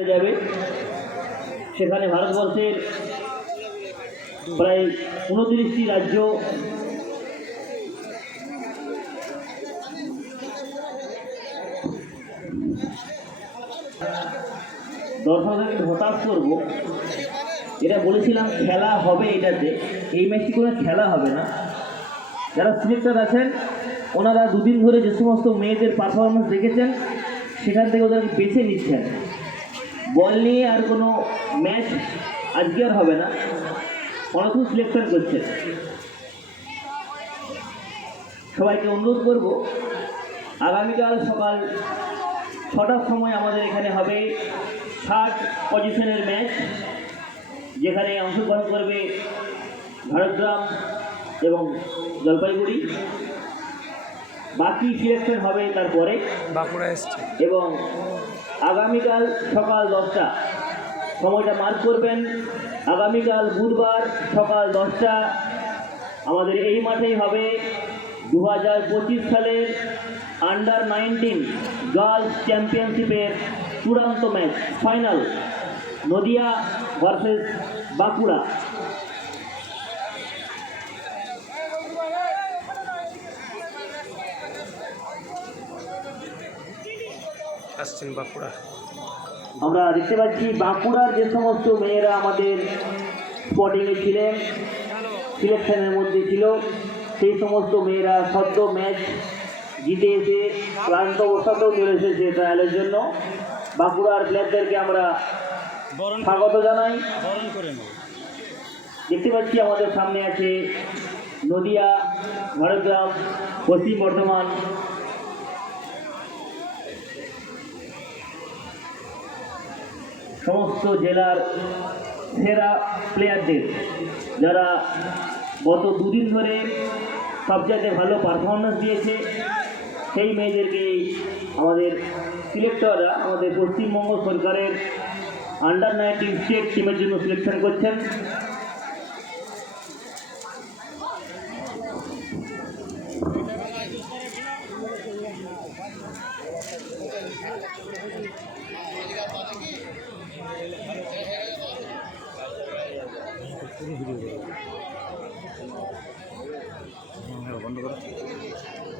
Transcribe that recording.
যাবে। সেখানে ভারতবর্ষের প্রায় 29টি রাজ্য দর্শকদেরকে হতাশ করব। এটা বলেছিলাম খেলা হবে, এটাতে এই ম্যাচটি কোনো খেলা হবে না। যারা সিলেক্টর আছেন ওনারা দুদিন ধরে যে সমস্ত মেয়েদের পারফরমেন্স দেখেছেন সেখান থেকে ওদেরকে বেছে নিচ্ছেন। বল নিয়ে আর কোনো ম্যাচ আজকে আর হবে না, অনেক সিলেকশন করছেন। সবাইকে অনুরোধ করব, আগামীকাল সকাল 6টার সময় আমাদের এখানে হবে 60 পজিশনের ম্যাচ, যেখানে অংশগ্রহণ করবে ঝাড়গ্রাম এবং জলপাইগুড়ি। বাকি সিলেকশন হবে তারপরে বাঁকুড়া। এবং আগামীকাল সকাল 10টা, সময়টা মার্ক করবেন। আগামীকাল বুধবার সকাল 10টা আমাদের এই মাঠেই হবে 2025 সালের আন্ডার-19 গার্লস চ্যাম্পিয়নশিপের চূড়ান্ত match, final, Nadia versus Bankura. আসছেন বাঁকুড়া। আমরা দেখতে পাচ্ছি বাঁকুড়ার যে সমস্ত মেয়েরা আমাদের স্পটিংয়ে ছিলেন, সিলেকশনের মধ্যে ছিল, সেই সমস্ত মেয়েরা সদ্য ম্যাচ জিতে এসে ক্লান্ত অবস্থাতেও চলে এসেছে ট্রায়ালের জন্য। বাঁকুড়ার প্লেয়ারদেরকে আমরা স্বাগত জানাই। দেখতে পাচ্ছি আমাদের সামনে আছে নদিয়া, ঝাড়গ্রাম, পশ্চিম বর্ধমান। সমস্ত জেলার সেরা প্লেয়ারদের, যারা গত দুদিন ধরে সবচেয়ে ভালো পারফরমেন্স দিয়েছে, সেই মেয়েদেরকে আমাদের সিলেক্টররা আমাদের পশ্চিমবঙ্গ সরকারের আন্ডার-19 স্টেট টিমের জন্য সিলেকশন করছেন।